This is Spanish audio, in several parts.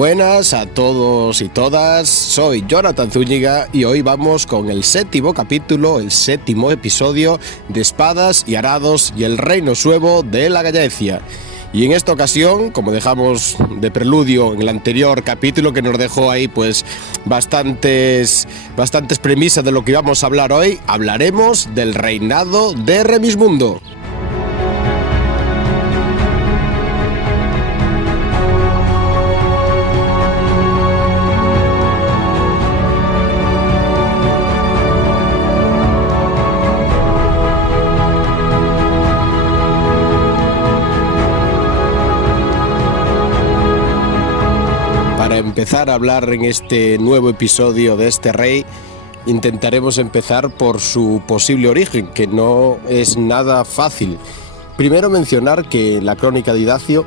Buenas a todos y todas, soy Jonathan Zúñiga y hoy vamos con el séptimo capítulo, el séptimo episodio de Espadas y Arados y el Reino Suevo de la Gallaecia. Y en esta ocasión, como dejamos de preludio en el anterior capítulo que nos dejó ahí pues bastantes premisas de lo que íbamos a hablar hoy, hablaremos del reinado de Remismundo. Para empezar a hablar en este nuevo episodio de este rey, intentaremos empezar por su posible origen, que no es nada fácil. Primero mencionar que en la crónica de Idacio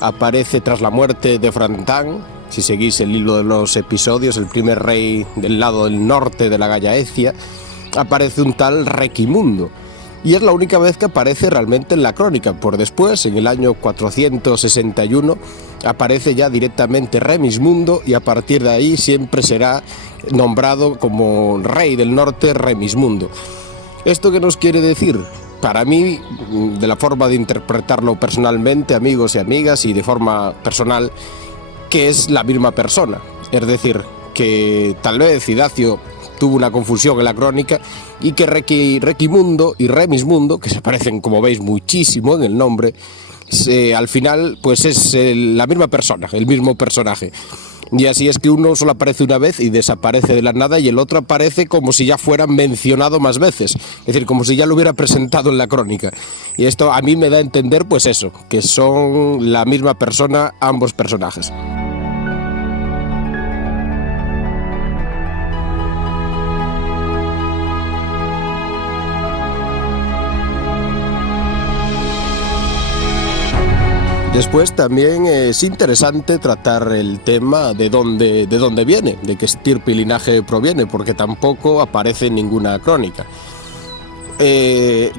aparece tras la muerte de Frantán, si seguís el hilo de los episodios, el primer rey del lado del norte de la Gallaecia, aparece un tal Requimundo. Y es la única vez que aparece realmente en la crónica. Por después, en el año 461, aparece ya directamente Remismundo y a partir de ahí siempre será nombrado como rey del norte Remismundo. ¿Esto qué nos quiere decir? Para mí, de la forma de interpretarlo personalmente, amigos y amigas, y de forma personal, que es la misma persona. Es decir, que tal vez Idacio tuvo una confusión en la crónica y que Requimundo y Remismundo, que se parecen como veis muchísimo en el nombre, al final pues es la misma persona, el mismo personaje. Y así es que uno solo aparece una vez y desaparece de la nada y el otro aparece como si ya fuera mencionado más veces, es decir, como si ya lo hubiera presentado en la crónica. Y esto a mí me da a entender pues eso, que son la misma persona ambos personajes. Después también es interesante tratar el tema de dónde viene, de qué estirpe y linaje proviene, porque tampoco aparece en ninguna crónica.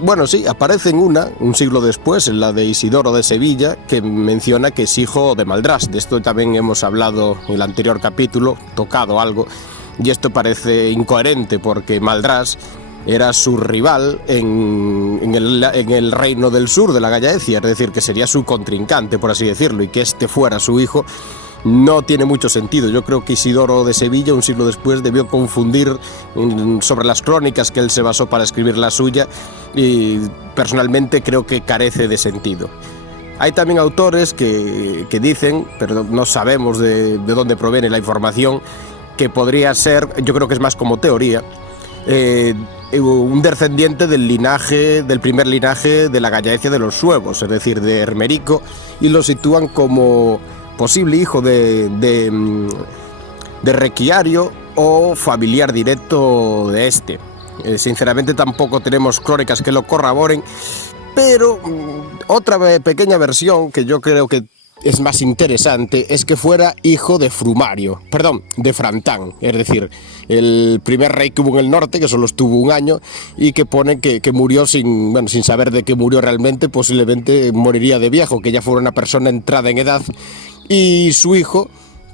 Bueno, sí, aparece en un siglo después, en la de Isidoro de Sevilla, que menciona que es hijo de Maldras. De esto también hemos hablado en el anterior capítulo, tocado algo, y esto parece incoherente porque Maldras era su rival en el reino del sur de la Gallaecia, es decir, que sería su contrincante, por así decirlo, y que este fuera su hijo no tiene mucho sentido. Yo creo que Isidoro de Sevilla, un siglo después, debió confundir sobre las crónicas que él se basó para escribir la suya, y personalmente creo que carece de sentido. Hay también autores que dicen, pero no sabemos de dónde proviene la información, que podría ser, yo creo que es más como teoría, un descendiente del primer linaje de la Gallaecia de los suevos, es decir, de Hermerico, y lo sitúan como posible hijo de Requiario o familiar directo de este. Sinceramente tampoco tenemos crónicas que lo corroboren, pero otra pequeña versión que yo creo que es más interesante es que fuera hijo de de Frantán, es decir, el primer rey que hubo en el norte, que solo estuvo un año y que pone que murió sin saber de qué murió realmente, posiblemente moriría de viejo, que ya fuera una persona entrada en edad, y su hijo,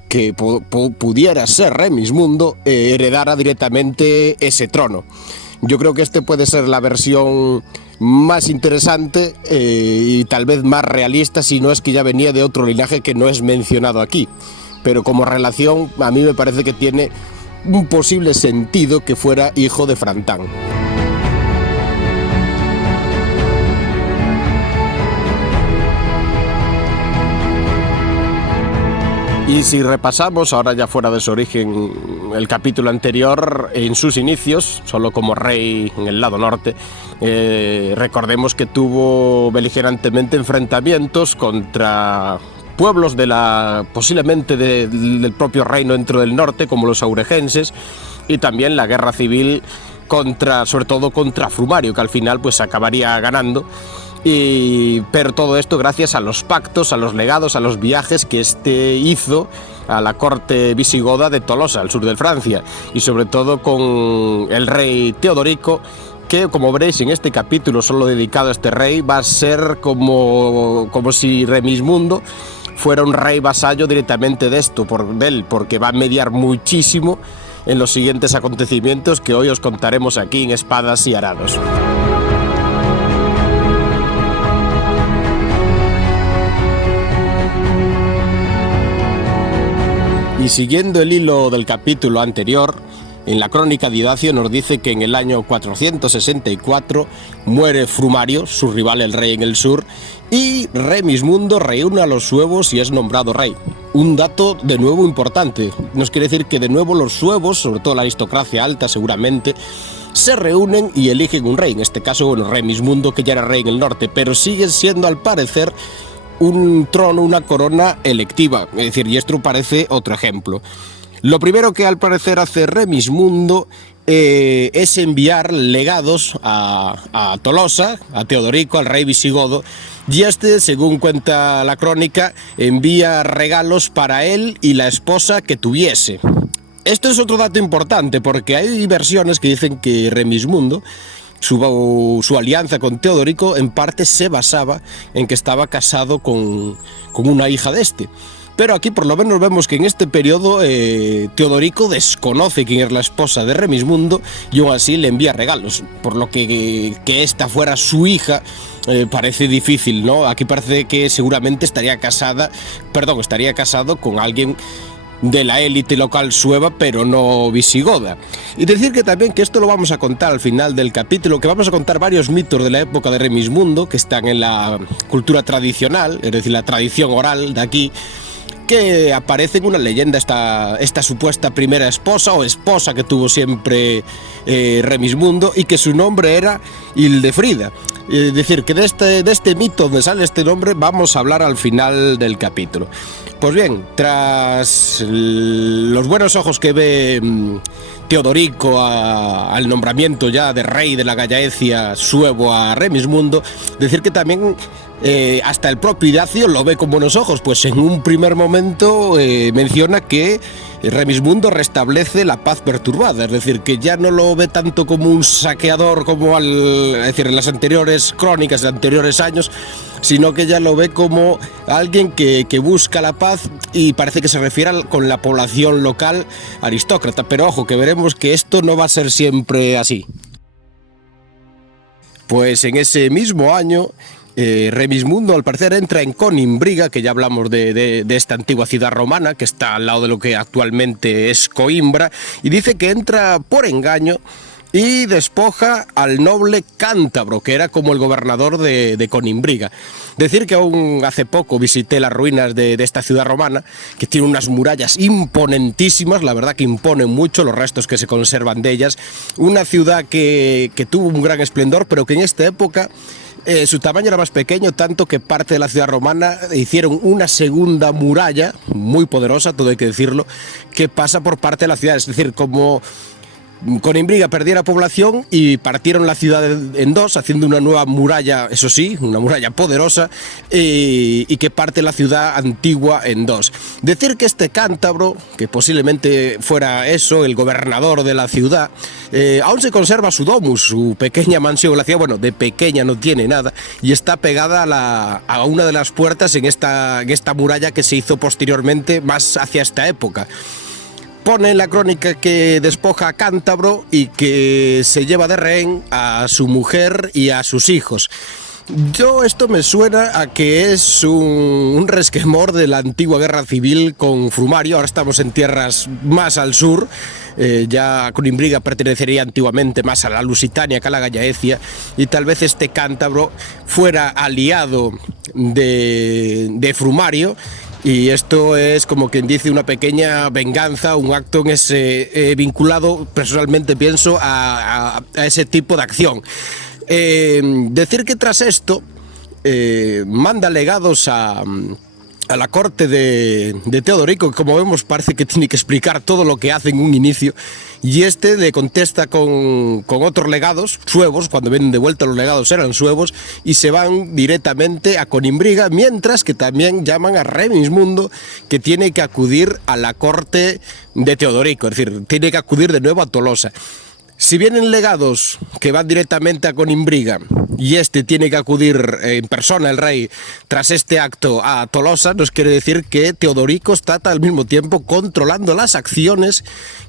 que pudiera ser Remismundo, heredara directamente ese trono. Yo creo que este puede ser la versión más interesante y tal vez más realista, si no es que ya venía de otro linaje que no es mencionado aquí. Pero como relación, a mí me parece que tiene un posible sentido que fuera hijo de Frantán. Y si repasamos, ahora ya fuera de su origen, el capítulo anterior, en sus inicios, solo como rey en el lado norte, recordemos que tuvo beligerantemente enfrentamientos contra pueblos posiblemente del propio reino dentro del norte, como los auregenses, y también la guerra civil sobre todo contra Frumario, que al final pues acabaría ganando. Pero todo esto gracias a los pactos, a los legados, a los viajes que este hizo a la corte visigoda de Tolosa, al sur de Francia, y sobre todo con el rey Teodorico, que, como veréis en este capítulo solo dedicado a este rey, va a ser como si Remismundo fuera un rey vasallo directamente de él, porque va a mediar muchísimo en los siguientes acontecimientos que hoy os contaremos aquí en Espadas y Arados. Y siguiendo el hilo del capítulo anterior, en la crónica de Idacio nos dice que en el año 464 muere Frumario, su rival el rey en el sur, y Remismundo reúne a los suevos y es nombrado rey. Un dato de nuevo importante, nos quiere decir que de nuevo los suevos, sobre todo la aristocracia alta seguramente, se reúnen y eligen un rey, en este caso bueno, Remismundo, que ya era rey en el norte, pero sigue siendo al parecer un trono, una corona electiva, es decir, y esto parece otro ejemplo. Lo primero que al parecer hace Remismundo es enviar legados a Tolosa, a Teodorico, al rey visigodo, y este, según cuenta la crónica, envía regalos para él y la esposa que tuviese. Esto es otro dato importante, porque hay versiones que dicen que Remismundo, su alianza con Teodorico, en parte se basaba en que estaba casado con una hija de este. Pero aquí por lo menos vemos que en este periodo Teodorico desconoce quién es la esposa de Remismundo y aún así le envía regalos, por lo que esta fuera su hija parece difícil, ¿no? Aquí parece que seguramente estaría casado con alguien de la élite local sueva, pero no visigoda. Y decir que también, que esto lo vamos a contar al final del capítulo, que vamos a contar varios mitos de la época de Remismundo que están en la cultura tradicional, es decir, la tradición oral de aquí, que aparece en una leyenda esta supuesta primera esposa o esposa que tuvo siempre Remismundo, y que su nombre era Hildefrida. Es decir, que de este mito donde sale este nombre vamos a hablar al final del capítulo. Pues bien, tras los buenos ojos que ve Teodorico al nombramiento ya de rey de la Gallaecia suevo a Remismundo, decir que también hasta el propio Idacio lo ve con buenos ojos, pues en un primer momento menciona que Remismundo restablece la paz perturbada, es decir, que ya no lo ve tanto como un saqueador como es decir, en las anteriores crónicas de anteriores años, sino que ya lo ve como alguien que busca la paz, y parece que se refiere con la población local aristócrata. Pero ojo, que veremos que esto no va a ser siempre así. Pues en ese mismo año Remismundo al parecer entra en Conimbriga, que ya hablamos de esta antigua ciudad romana que está al lado de lo que actualmente es Coimbra, y dice que entra por engaño y despoja al noble cántabro, que era como el gobernador de Conimbriga. Decir que aún hace poco visité las ruinas de esta ciudad romana, que tiene unas murallas imponentísimas, la verdad que imponen mucho los restos que se conservan de ellas. Una ciudad que tuvo un gran esplendor, pero que en esta época su tamaño era más pequeño, tanto que parte de la ciudad romana hicieron una segunda muralla, muy poderosa, todo hay que decirlo, que pasa por parte de la ciudad. Es decir, como Conimbriga perdiera población y partieron la ciudad en dos, haciendo una nueva muralla, eso sí, una muralla poderosa, y que parte la ciudad antigua en dos. Decir que este cántabro, que posiblemente fuera eso, el gobernador de la ciudad, aún se conserva su domus, su pequeña mansión en la ciudad. Bueno, de pequeña no tiene nada, y está pegada a una de las puertas en esta muralla que se hizo posteriormente, más hacia esta época. Pone en la crónica que despoja a Cántabro y que se lleva de rehén a su mujer y a sus hijos. Esto me suena a que es un resquemor de la antigua guerra civil con Frumario. Ahora estamos en tierras más al sur, ya Conimbriga pertenecería antiguamente más a la Lusitania que a la Gallaecia, y tal vez este cántabro fuera aliado de Frumario. Y esto es, como quien dice, una pequeña venganza, un acto en ese vinculado, personalmente pienso, a ese tipo de acción. Decir que tras esto manda legados a la corte de Teodorico, que como vemos parece que tiene que explicar todo lo que hace en un inicio, y este le contesta con otros legados suevos. Cuando vienen de vuelta los legados eran suevos, y se van directamente a Conimbriga, mientras que también llaman a Remismundo, que tiene que acudir a la corte de Teodorico, es decir, tiene que acudir de nuevo a Tolosa. Si vienen legados que van directamente a Conimbriga y este tiene que acudir en persona, el rey, tras este acto a Tolosa, nos quiere decir que Teodorico está al mismo tiempo controlando las acciones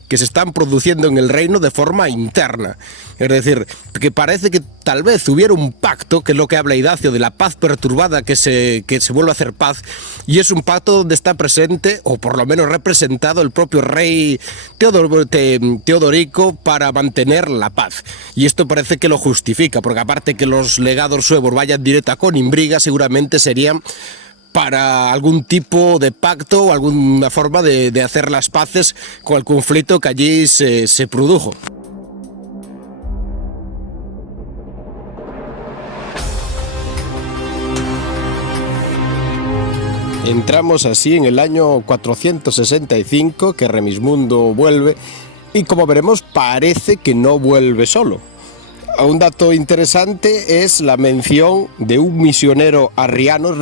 que se están produciendo en el reino de forma interna. Es decir, que parece que tal vez hubiera un pacto, que es lo que habla Idacio, de la paz perturbada, que se vuelve a hacer paz, y es un pacto donde está presente, o por lo menos representado, el propio rey Teodorico para mantener la paz. Y esto parece que lo justifica, porque aparte que los legados suevos vayan directo a Conimbriga, seguramente serían para algún tipo de pacto o alguna forma de hacer las paces con el conflicto que allí se produjo. Entramos así en el año 465, que Remismundo vuelve, y como veremos parece que no vuelve solo. Un dato interesante es la mención de un misionero arriano.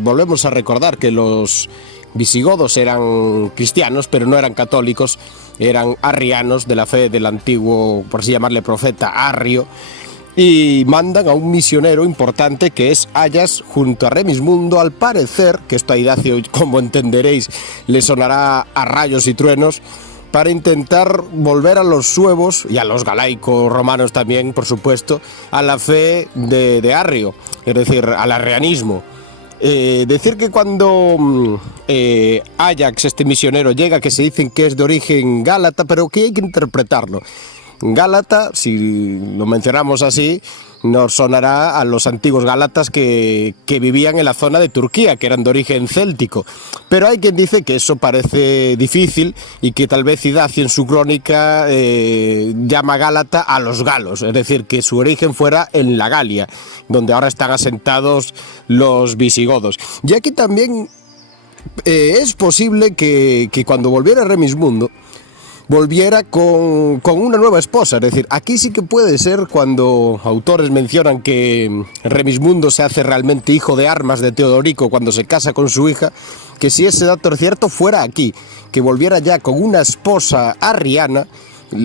Volvemos a recordar que los visigodos eran cristianos, pero no eran católicos, eran arrianos de la fe del antiguo, por así llamarle, profeta Arrio, y mandan a un misionero importante que es Ayax junto a Remismundo. Al parecer, que esto a Idacio, como entenderéis, le sonará a rayos y truenos, para intentar volver a los suevos y a los galaicos romanos también, por supuesto, a la fe de Arrio, es decir, al arrianismo. Decir que cuando Ayax, este misionero, llega, que se dicen que es de origen gálata, pero que hay que interpretarlo. Gálata, si lo mencionamos así, nos sonará a los antiguos gálatas que vivían en la zona de Turquía, que eran de origen céltico. Pero hay quien dice que eso parece difícil y que tal vez Idacio en su crónica llama Gálata a los galos, es decir, que su origen fuera en la Galia, donde ahora están asentados los visigodos. Y aquí también es posible que cuando volviera Remismundo, volviera con una nueva esposa. Es decir, aquí sí que puede ser, cuando autores mencionan que Remismundo se hace realmente hijo de armas de Teodorico cuando se casa con su hija, que si ese dato es cierto, fuera aquí, que volviera ya con una esposa arriana,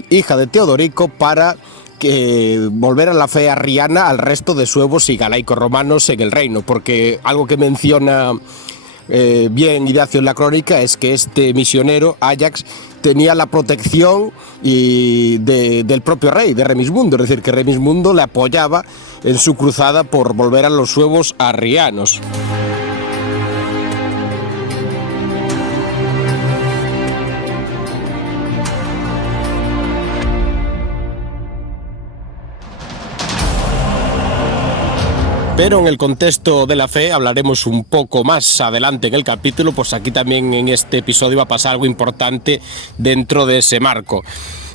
hija de Teodorico, para que volver a la fe arriana al resto de suevos y galaicos romanos en el reino, porque algo que menciona bien Idacio en la crónica es que este misionero, Ayax, tenía la protección del propio rey, de Remismundo, es decir, que Remismundo le apoyaba en su cruzada por volver a los suevos arrianos. Pero en el contexto de la fe hablaremos un poco más adelante en el capítulo, pues aquí también en este episodio va a pasar algo importante dentro de ese marco.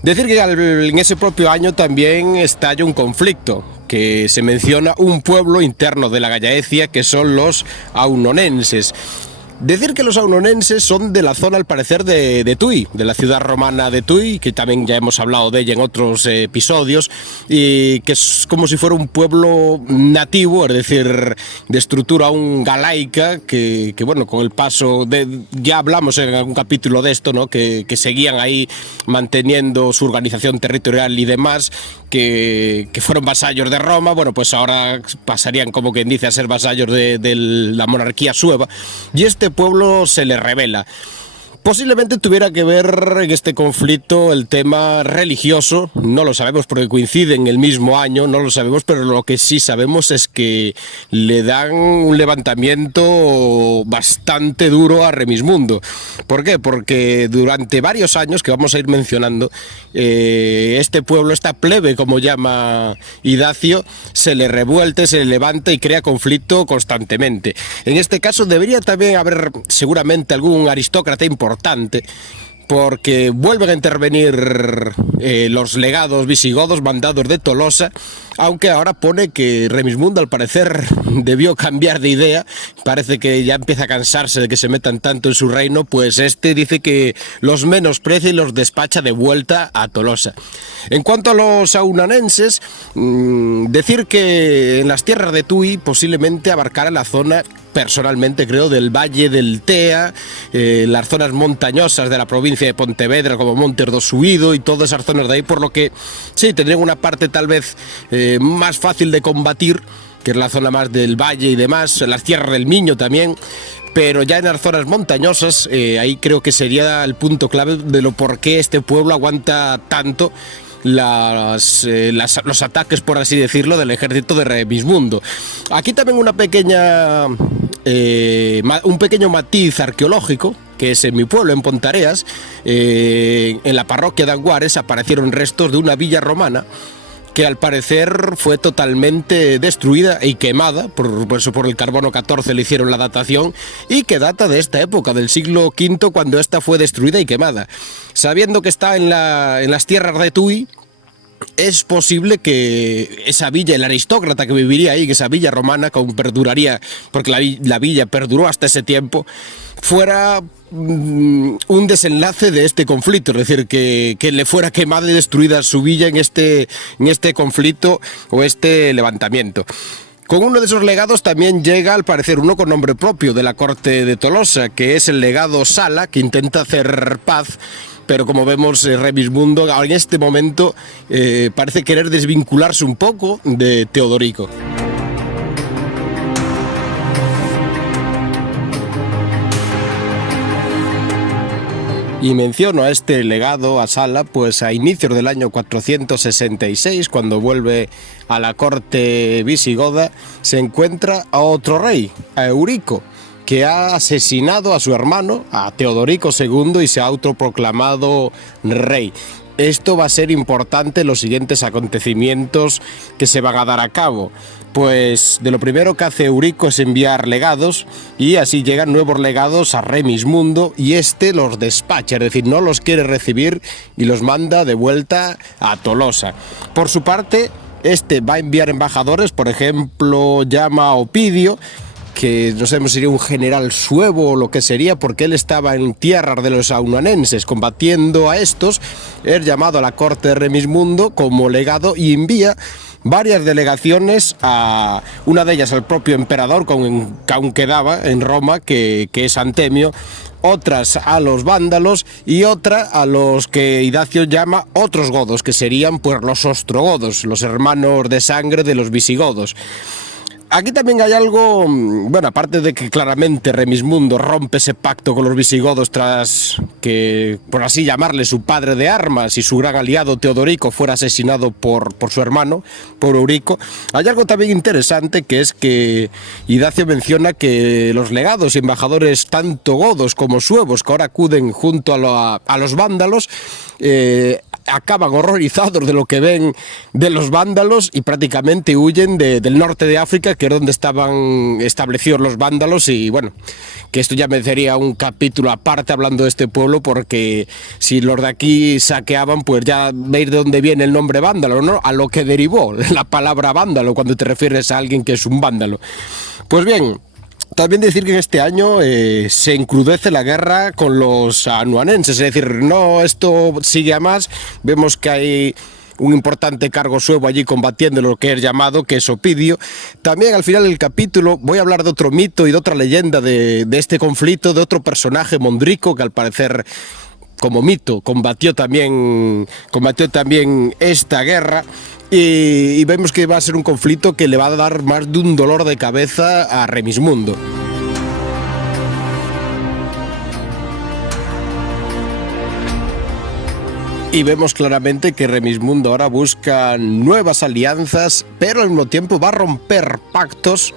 Decir que en ese propio año también estalla un conflicto, que se menciona un pueblo interno de la Gallaecia, que son los aunonenses. Decir que los aunonenses son de la zona, al parecer, de Tui, de la ciudad romana de Tui, que también ya hemos hablado de ella en otros episodios, y que es como si fuera un pueblo nativo, es decir, de estructura aún galaica, que bueno, con el paso ya hablamos en algún capítulo de esto, ¿no? Que seguían ahí manteniendo su organización territorial y demás, que fueron vasallos de Roma. Bueno, pues ahora pasarían, como quien dice, a ser vasallos de la monarquía sueva, y este pueblo se le revela. Posiblemente tuviera que ver en este conflicto el tema religioso, no lo sabemos porque coincide en el mismo año, no lo sabemos, pero lo que sí sabemos es que le dan un levantamiento bastante duro a Remismundo. ¿Por qué? Porque durante varios años, que vamos a ir mencionando, este pueblo, esta plebe, como llama Idacio, se le revuelve, se le levanta y crea conflicto constantemente. En este caso debería también haber seguramente algún aristócrata importante, porque vuelven a intervenir los legados visigodos mandados de Tolosa, aunque ahora pone que Remismundo al parecer debió cambiar de idea, parece que ya empieza a cansarse de que se metan tanto en su reino, pues este dice que los menosprecia y los despacha de vuelta a Tolosa. En cuanto a los aunonenses, decir que en las tierras de Tui posiblemente abarcara la zona personalmente creo, del Valle del Tea, las zonas montañosas de la provincia de Pontevedra como Montes do Suído y todas esas zonas de ahí, por lo que sí, tendrían una parte tal vez más fácil de combatir, que es la zona más del valle y demás, las tierras del Miño también. Pero ya en las zonas montañosas, ahí creo que sería el punto clave de lo por qué este pueblo aguanta tanto los ataques, por así decirlo, del ejército de Remismundo. Aquí también un pequeño matiz arqueológico, que es en mi pueblo, en Pontareas, en la parroquia de Anguares aparecieron restos de una villa romana que al parecer fue totalmente destruida y quemada, por eso por el carbono 14 le hicieron la datación, y que data de esta época, del siglo V, cuando esta fue destruida y quemada. Sabiendo que está en las tierras de Tui, es posible que esa villa, el aristócrata que viviría ahí, que esa villa romana, que aún perduraría, porque la villa perduró hasta ese tiempo, fuera un desenlace de este conflicto, es decir, que le fuera quemada y destruida su villa en este conflicto o este levantamiento. Con uno de esos legados también llega, al parecer, uno con nombre propio de la corte de Tolosa, que es el legado Sala, que intenta hacer paz, pero como vemos, Remismundo en este momento parece querer desvincularse un poco de Teodorico. Y menciono a este legado, a Sala, pues a inicios del año 466, cuando vuelve a la corte visigoda, se encuentra a otro rey, a Eurico, que ha asesinado a su hermano, a Teodorico II, y se ha autoproclamado rey. Esto va a ser importante en los siguientes acontecimientos que se van a dar a cabo. Pues de lo primero que hace Eurico es enviar legados, y así llegan nuevos legados a Remismundo, y este los despacha, es decir, no los quiere recibir y los manda de vuelta a Tolosa. Por su parte, este va a enviar embajadores, por ejemplo, llama a Opidio, que no sabemos si sería un general suevo o lo que sería, porque él estaba en tierras de los aunuanenses combatiendo a estos. Es llamado a la corte de Remismundo como legado y envía varias delegaciones, a una de ellas al propio emperador, que aún quedaba en Roma, que es Antemio, otras a los vándalos y otra a los que Idacio llama otros godos, que serían pues los ostrogodos, los hermanos de sangre de los visigodos. Aquí también hay algo, bueno, aparte de que claramente Remismundo rompe ese pacto con los visigodos tras que, por así llamarle, su padre de armas y su gran aliado Teodorico fuera asesinado por su hermano, por Eurico. Hay algo también interesante, que es que Idacio menciona que los legados y embajadores, tanto godos como suevos, que ahora acuden junto a los vándalos, acaban horrorizados de lo que ven de los vándalos y prácticamente huyen del norte de África, que es donde estaban establecidos los vándalos. Y bueno, que esto ya merecería un capítulo aparte hablando de este pueblo, porque si los de aquí saqueaban, pues ya veis de dónde viene el nombre vándalo, ¿no? A lo que derivó la palabra vándalo cuando te refieres a alguien que es un vándalo. Pues bien, también decir que en este año se encrudece la guerra con los anuanenses, es decir, no, esto sigue a más. Vemos que hay un importante cargo suevo allí combatiendo lo que es llamado, que es Opidio. También al final del capítulo voy a hablar de otro mito y de otra leyenda de este conflicto, de otro personaje, Mondrico, que al parecer, como mito, combatió también esta guerra. Y vemos que va a ser un conflicto que le va a dar más de un dolor de cabeza a Remismundo. Y vemos claramente que Remismundo ahora busca nuevas alianzas, pero al mismo tiempo va a romper pactos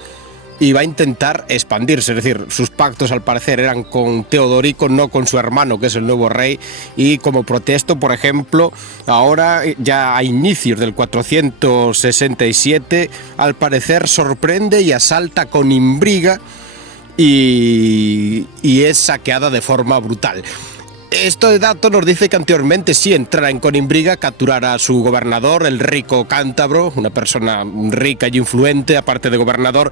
y va a intentar expandirse. Es decir, sus pactos al parecer eran con Teodorico, no con su hermano, que es el nuevo rey. Y como protesto, por ejemplo, ahora ya a inicios del 467, al parecer sorprende y asalta Conimbriga y es saqueada de forma brutal. Este dato nos dice que anteriormente sí entrara en Conimbriga, capturara a su gobernador, el rico cántabro, una persona rica y influente, aparte de gobernador,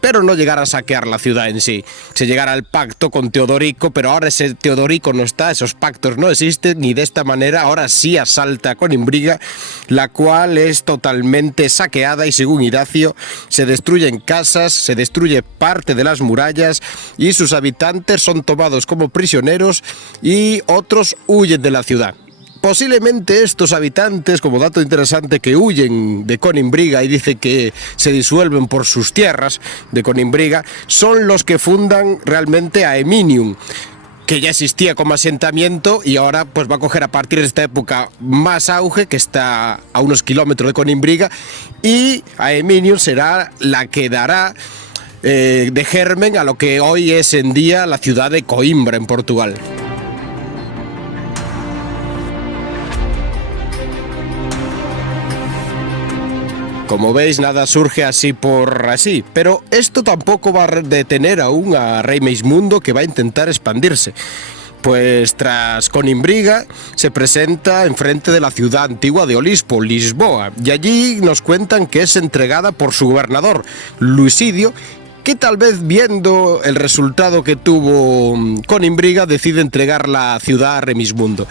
pero no llegar a saquear la ciudad en sí. Se llegara al pacto con Teodorico, pero ahora ese Teodorico no está, esos pactos no existen, y de esta manera ahora sí asalta Conímbriga, la cual es totalmente saqueada y, según Idacio, se destruyen casas, se destruye parte de las murallas y sus habitantes son tomados como prisioneros y otros huyen de la ciudad. Posiblemente estos habitantes, como dato interesante, que huyen de Conímbriga y dice que se disuelven por sus tierras de Conímbriga, son los que fundan realmente Aeminium, que ya existía como asentamiento y ahora pues va a coger a partir de esta época más auge, que está a unos kilómetros de Conímbriga, y Aeminium será la que dará de germen a lo que hoy es en día la ciudad de Coimbra, en Portugal. Como veis, nada surge así por así, pero esto tampoco va a detener aún a Reimismundo, que va a intentar expandirse. Pues tras Conímbriga se presenta enfrente de la ciudad antigua de Olispo, Lisboa, y allí nos cuentan que es entregada por su gobernador, Luisidio, que tal vez viendo el resultado que tuvo Conímbriga decide entregar la ciudad a Reimismundo.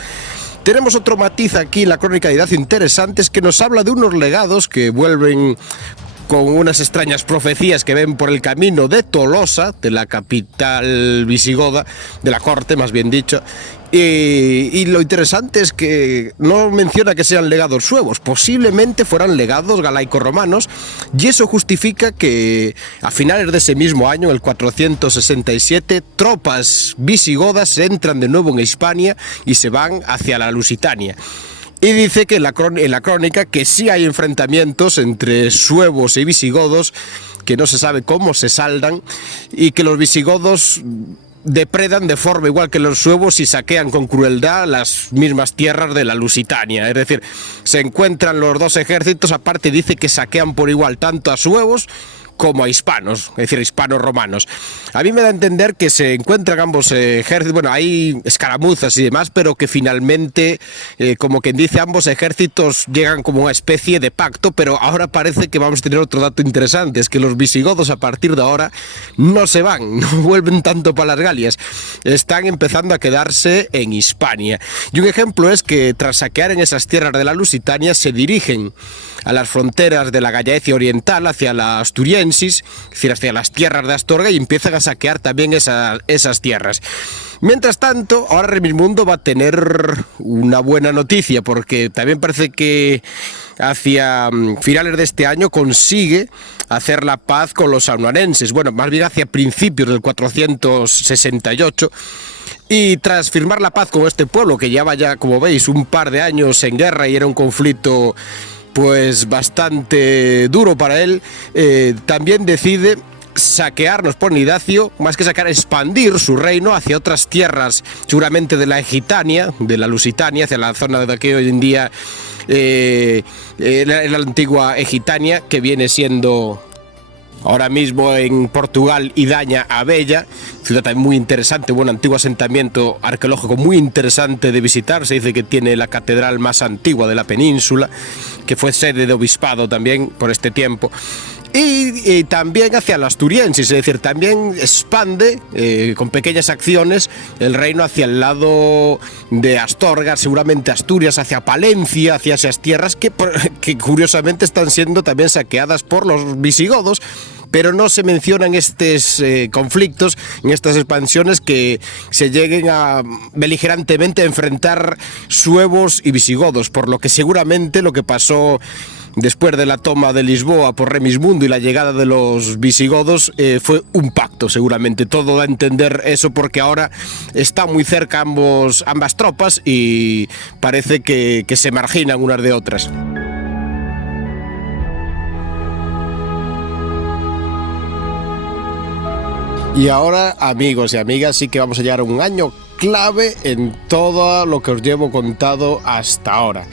Tenemos otro matiz aquí en la crónica de Idacio interesante, es que nos habla de unos legados que vuelven con unas extrañas profecías que ven por el camino de Tolosa, de la capital visigoda, de la corte más bien dicho, y lo interesante es que no menciona que sean legados suevos, posiblemente fueran legados galaico-romanos, y eso justifica que a finales de ese mismo año, el 467, tropas visigodas entran de nuevo en Hispania y se van hacia la Lusitania. Y dice que en la crónica que sí hay enfrentamientos entre suevos y visigodos, que no se sabe cómo se saldan, y que los visigodos depredan de forma igual que los suevos y saquean con crueldad las mismas tierras de la Lusitania. Es decir, se encuentran los dos ejércitos, aparte dice que saquean por igual tanto a suevos como a hispanos, es decir, hispanos romanos. A mí me da a entender que se encuentran ambos ejércitos, bueno, hay escaramuzas y demás, pero que finalmente, como quien dice, ambos ejércitos llegan como una especie de pacto, pero ahora parece que vamos a tener otro dato interesante, es que los visigodos a partir de ahora no se van, no vuelven tanto para las Galias, están empezando a quedarse en Hispania. Y un ejemplo es que tras saquear en esas tierras de la Lusitania se dirigen a las fronteras de la Gallaecia Oriental, hacia la Asturiensis, es decir, hacia las tierras de Astorga, y empiezan a saquear también esas tierras. Mientras tanto, ahora Reimismundo va a tener una buena noticia, porque también parece que hacia finales de este año consigue hacer la paz con los saunuanenses, bueno, más bien hacia principios del 468, y tras firmar la paz con este pueblo, que lleva ya, como veis, un par de años en guerra y era un conflicto pues bastante duro para él, también decide saquear, nos pone Idacio, más que saquear, expandir su reino hacia otras tierras, seguramente de la Egitania, de la Lusitania, hacia la zona de que hoy en día la antigua Egitania, que viene siendo ahora mismo en Portugal Idaña Abella, ciudad también muy interesante, un antiguo asentamiento arqueológico muy interesante de visitar. Se dice que tiene la catedral más antigua de la península, que fue sede de obispado también por este tiempo. Y también hacia la Asturiensis, es decir, también expande con pequeñas acciones el reino hacia el lado de Astorga, seguramente Asturias, hacia Palencia, hacia esas tierras que curiosamente están siendo también saqueadas por los visigodos, pero no se mencionan estos conflictos, en estas expansiones, que se lleguen a beligerantemente enfrentar suevos y visigodos, por lo que seguramente lo que pasó después de la toma de Lisboa por Reimismundo y la llegada de los visigodos fue un pacto, seguramente. Todo da a entender eso, porque ahora están muy cerca ambas tropas y parece que se marginan unas de otras. Y ahora, amigos y amigas, sí que vamos a llegar a un año clave en todo lo que os llevo contado hasta ahora.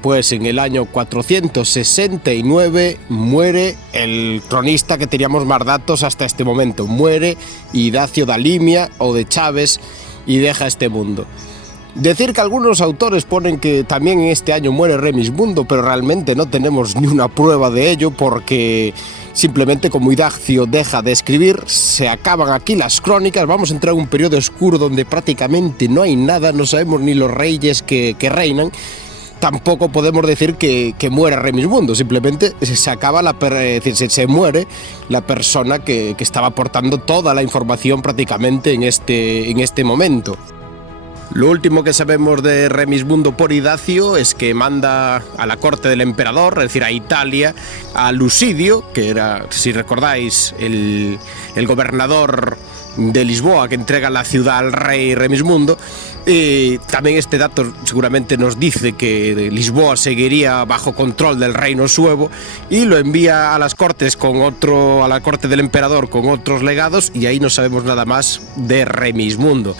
Pues en el año 469 muere el cronista que teníamos más datos hasta este momento. Muere Idacio da Limia o de Chaves y deja este mundo. Decir que algunos autores ponen que también en este año muere Reimismundo, pero realmente no tenemos ni una prueba de ello, porque Simplemente como Idacio deja de escribir, se acaban aquí las crónicas, vamos a entrar en un periodo oscuro donde prácticamente no hay nada, no sabemos ni los reyes que reinan. Tampoco podemos decir que muere Remismundo, simplemente se acaba se muere la persona que estaba aportando toda la información prácticamente en este momento. Lo último que sabemos de Remismundo por Idacio es que manda a la corte del emperador, es decir, a Italia, a Lucidio, que era, si recordáis, el gobernador de Lisboa que entrega la ciudad al rey Remismundo. También este dato seguramente nos dice que Lisboa seguiría bajo control del reino suevo, y lo envía a las cortes a la corte del emperador con otros legados, y ahí no sabemos nada más de Remismundo.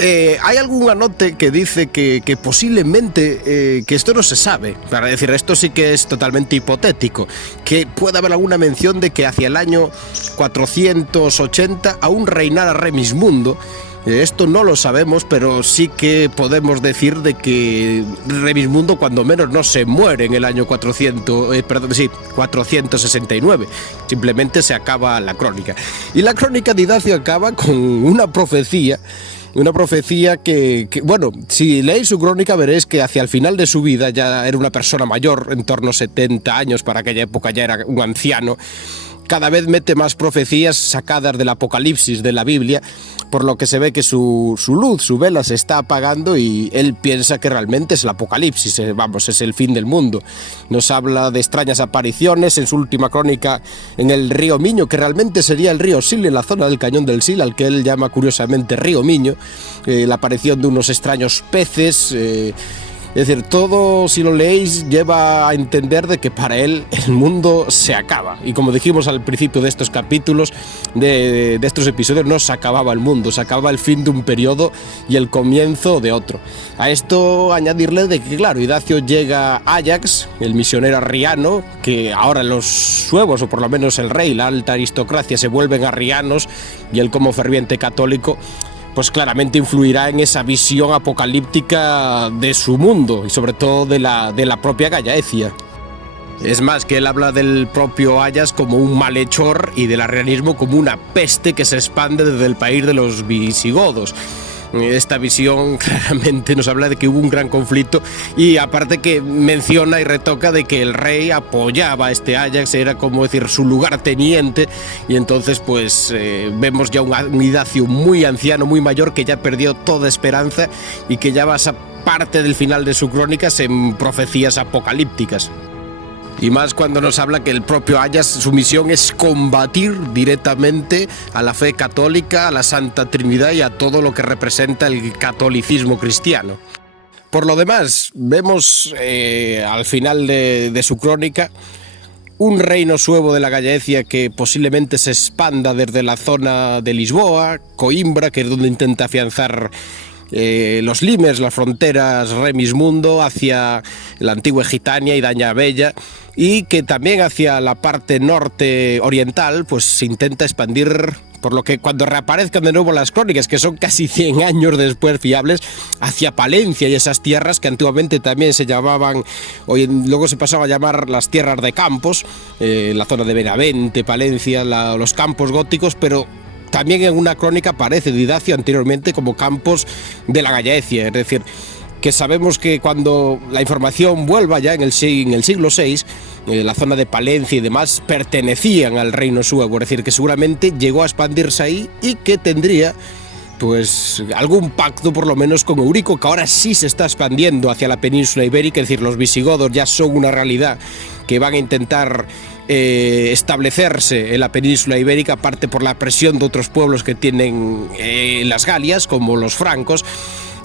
Hay algún anote que dice que posiblemente, que esto no se sabe, para decir, esto sí que es totalmente hipotético, que pueda haber alguna mención de que hacia el año 480 aún reinara Remismundo. Esto no lo sabemos, pero sí que podemos decir de que Remismundo cuando menos no se muere en el año 469, simplemente se acaba la crónica. Y la crónica de Idacio acaba con una profecía que, bueno, si leéis su crónica veréis que hacia el final de su vida ya era una persona mayor, en torno a 70 años, para aquella época ya era un anciano. Cada vez mete más profecías sacadas del Apocalipsis de la Biblia, por lo que se ve que su luz, su vela se está apagando, y él piensa que realmente es el Apocalipsis, es el fin del mundo. Nos habla de extrañas apariciones en su última crónica en el río Miño, que realmente sería el río Sil, en la zona del Cañón del Sil, al que él llama curiosamente río Miño, la aparición de unos extraños peces. Es decir, todo, si lo leéis, lleva a entender de que para él el mundo se acaba. Y como dijimos al principio de estos capítulos, de estos episodios, no se acababa el mundo, se acababa el fin de un periodo y el comienzo de otro. A esto añadirle de que, claro, Idacio llega a Ajax, el misionero arriano, que ahora los suevos, o por lo menos el rey, la alta aristocracia, se vuelven arrianos, y él, como ferviente católico, pues claramente influirá en esa visión apocalíptica de su mundo, y sobre todo de la propia Gallaecia. Es más, que él habla del propio Ajax como un malhechor y del arrianismo como una peste que se expande desde el país de los visigodos. Esta visión claramente nos habla de que hubo un gran conflicto, y aparte que menciona y retoca de que el rey apoyaba a este Ajax, era como decir su lugarteniente, y entonces pues vemos ya un Idacio muy anciano, muy mayor, que ya perdió toda esperanza y que ya basa parte del final de sus crónicas en profecías apocalípticas. Y más cuando nos habla que el propio Ajax, su misión es combatir directamente a la fe católica, a la Santa Trinidad y a todo lo que representa el catolicismo cristiano. Por lo demás, vemos al final de su crónica un reino suevo de la Gallaecia que posiblemente se expanda desde la zona de Lisboa, Coimbra, que es donde intenta afianzar los limes, las fronteras Remismundo, hacia la antigua Gitania y Daña Bella, y que también hacia la parte norte oriental pues se intenta expandir, por lo que cuando reaparezcan de nuevo las crónicas, que son casi 100 años después fiables, hacia Palencia y esas tierras que antiguamente también se llamaban, luego se pasaba a llamar las tierras de Campos, la zona de Benavente, Palencia, los campos góticos, pero también en una crónica aparece de Idacio anteriormente como campos de la Gallaecia, es decir, que sabemos que cuando la información vuelva ya en el siglo VI, la zona de Palencia y demás pertenecían al reino suevo, es decir, que seguramente llegó a expandirse ahí y que tendría pues algún pacto por lo menos con Eurico, que ahora sí se está expandiendo hacia la península ibérica, es decir, los visigodos ya son una realidad que van a intentar establecerse en la península ibérica, aparte por la presión de otros pueblos que tienen las Galias, como los francos,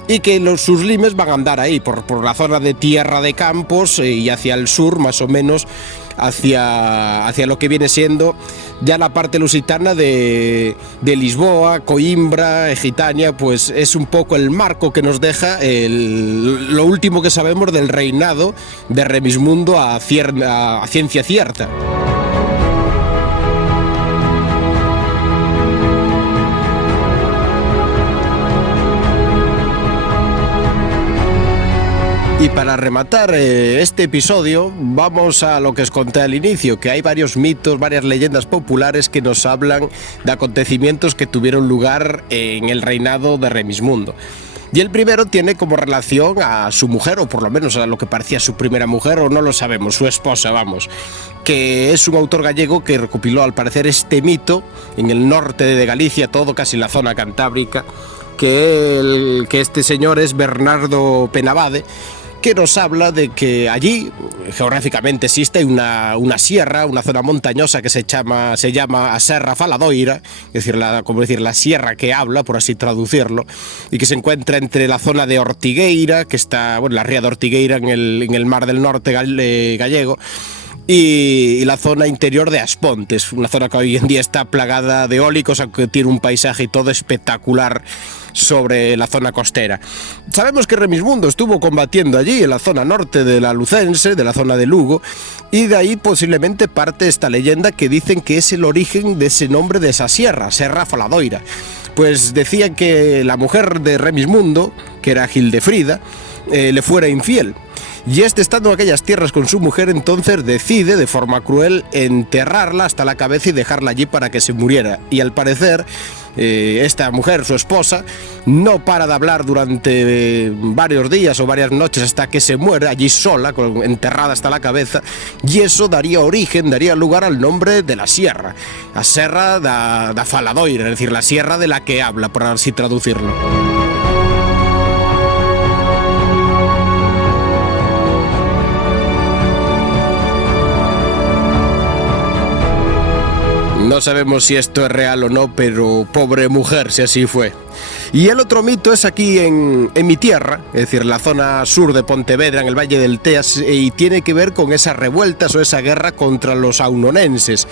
y que sus limes van a andar ahí, por la zona de Tierra de Campos y hacia el sur, más o menos, hacia lo que viene siendo ya la parte lusitana de Lisboa, Coimbra, Gitania. Pues es un poco el marco que nos deja lo último que sabemos del reinado de Remismundo a ciencia cierta. Y para para rematar este episodio, vamos a lo que os conté al inicio, que hay varios mitos, varias leyendas populares que nos hablan de acontecimientos que tuvieron lugar en el reinado de Remismundo. Y el primero tiene como relación a su mujer, o por lo menos a lo que parecía su primera mujer, o no lo sabemos, su esposa, vamos, que es un autor gallego que recopiló al parecer este mito en el norte de Galicia, todo casi en la zona cantábrica, que este señor es Bernardo Penabade, que nos habla de que allí geográficamente existe una sierra, una zona montañosa que se llama a Serra Faladoira, es decir, la sierra que habla, por así traducirlo, y que se encuentra entre la zona de Ortigueira, que está, bueno, la ría de Ortigueira en el mar del norte gallego, y la zona interior de Aspontes, una zona que hoy en día está plagada de eólicos, aunque tiene un paisaje y todo espectacular sobre la zona costera. Sabemos que Remismundo estuvo combatiendo allí, en la zona norte de la Lucense, de la zona de Lugo, y de ahí posiblemente parte esta leyenda que dicen que es el origen de ese nombre de esa sierra, Serra Faladoira. Pues decían que la mujer de Remismundo, que era Gildefrida, le fuera infiel. Y estando en aquellas tierras con su mujer, entonces decide de forma cruel enterrarla hasta la cabeza y dejarla allí para que se muriera. Y al parecer, esta mujer, su esposa, no para de hablar durante varios días o varias noches hasta que se muere allí sola, enterrada hasta la cabeza, y eso daría lugar al nombre de la sierra, la Serra da Faladoira, es decir, la sierra de la que habla, por así traducirlo. No sabemos si esto es real o no, pero pobre mujer, si así fue. Y el otro mito es aquí en mi tierra, es decir, la zona sur de Pontevedra, en el Valle del Teas, y tiene que ver con esas revueltas o esa guerra contra los aunonenses.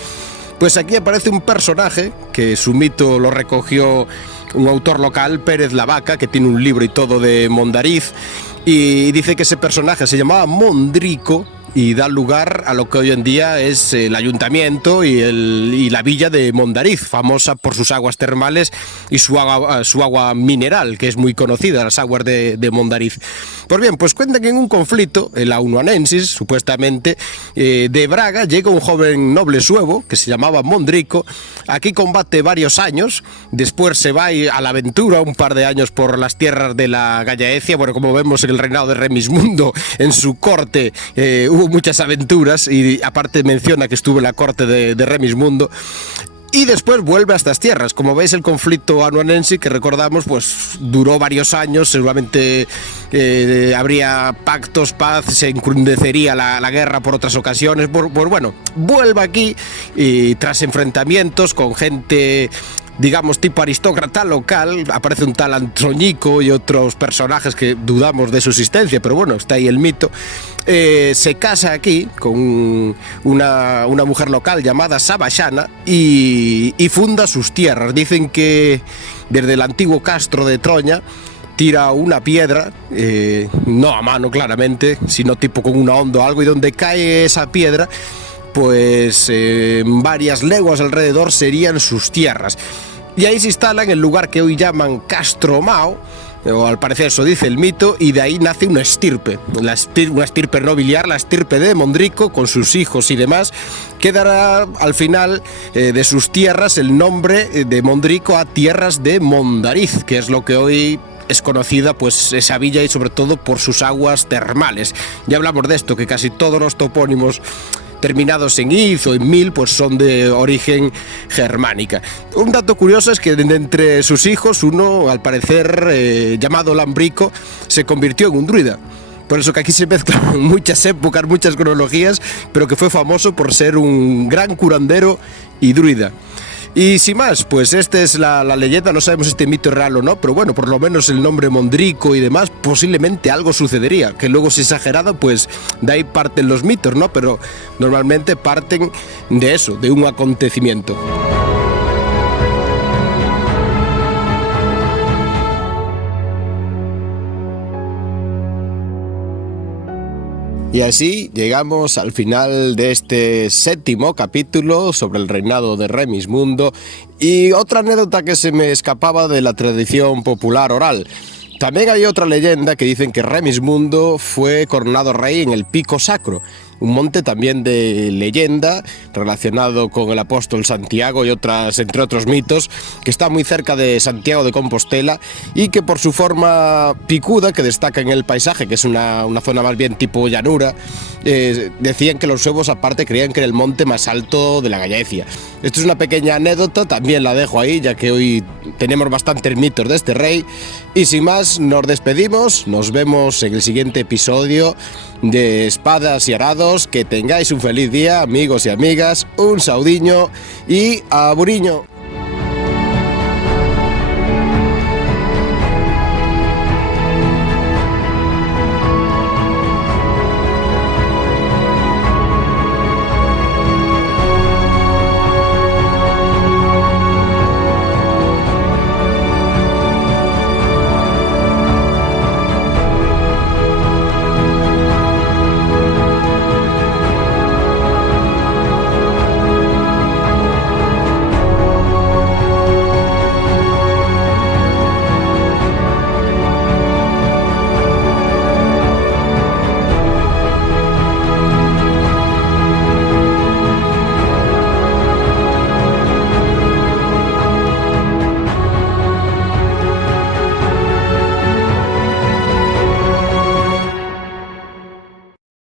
Pues aquí aparece un personaje, que su mito lo recogió un autor local, Pérez Lavaca, que tiene un libro y todo de Mondariz, y dice que ese personaje se llamaba Mondrico, y da lugar a lo que hoy en día es el ayuntamiento y la villa de Mondariz, famosa por sus aguas termales y su agua mineral, que es muy conocida, las aguas de Mondariz. Pues bien, pues cuentan que en un conflicto, el aunuanensis, supuestamente, de Braga, llega un joven noble suevo, que se llamaba Mondrico, aquí combate varios años, después se va a la aventura un par de años por las tierras de la Gallaecia. Bueno, como vemos en el reinado de Remismundo, en su corte hubo muchas aventuras, y aparte menciona que estuvo en la corte de Remismundo, y después vuelve a estas tierras. Como veis, el conflicto anuanense, que recordamos, pues duró varios años, seguramente habría pactos, paz, se encrudecería la guerra por otras ocasiones. Pues bueno, vuelve aquí y tras enfrentamientos con gente, digamos, tipo aristócrata local, aparece un tal Antroñico y otros personajes que dudamos de su existencia, pero bueno, está ahí el mito. Se casa aquí con una mujer local llamada Sabaxana y funda sus tierras. Dicen que desde el antiguo castro de Troña tira una piedra, no a mano claramente, sino tipo con una onda o algo, y donde cae esa piedra, pues varias leguas alrededor serían sus tierras. Y ahí se instala en el lugar que hoy llaman Castromao, o al parecer eso dice el mito, y de ahí nace una estirpe nobiliar, la estirpe de Mondrico, con sus hijos y demás, que dará al final de sus tierras el nombre de Mondrico a tierras de Mondariz, que es lo que hoy es conocida, pues, esa villa, y sobre todo por sus aguas termales. Ya hablamos de esto, que casi todos los topónimos terminados en iz o en mil, pues son de origen germánica. Un dato curioso es que de entre sus hijos, uno, al parecer, llamado Lambrico, se convirtió en un druida. Por eso que aquí se mezclan muchas épocas, muchas cronologías, pero que fue famoso por ser un gran curandero y druida. Y sin más, pues esta es la leyenda. No sabemos si este mito es real o no, pero bueno, por lo menos el nombre Mondrico y demás, posiblemente algo sucedería, que luego si es exagerado, pues de ahí parten los mitos, ¿no? Pero normalmente parten de eso, de un acontecimiento. Y así llegamos al final de este 7º capítulo sobre el reinado de Remismundo, y otra anécdota que se me escapaba de la tradición popular oral. También hay otra leyenda que dicen que Remismundo fue coronado rey en el Pico Sacro, un monte también de leyenda relacionado con el apóstol Santiago y entre otros mitos, que está muy cerca de Santiago de Compostela y que por su forma picuda que destaca en el paisaje, que es una zona más bien tipo llanura, decían que los suevos aparte creían que era el monte más alto de la Gallaecia. Esto es una pequeña anécdota, también la dejo ahí, ya que hoy tenemos bastantes mitos de este rey. Y sin más, nos despedimos, nos vemos en el siguiente episodio de Espadas y Arados. Que tengáis un feliz día, amigos y amigas, un saudiño y a Buriño.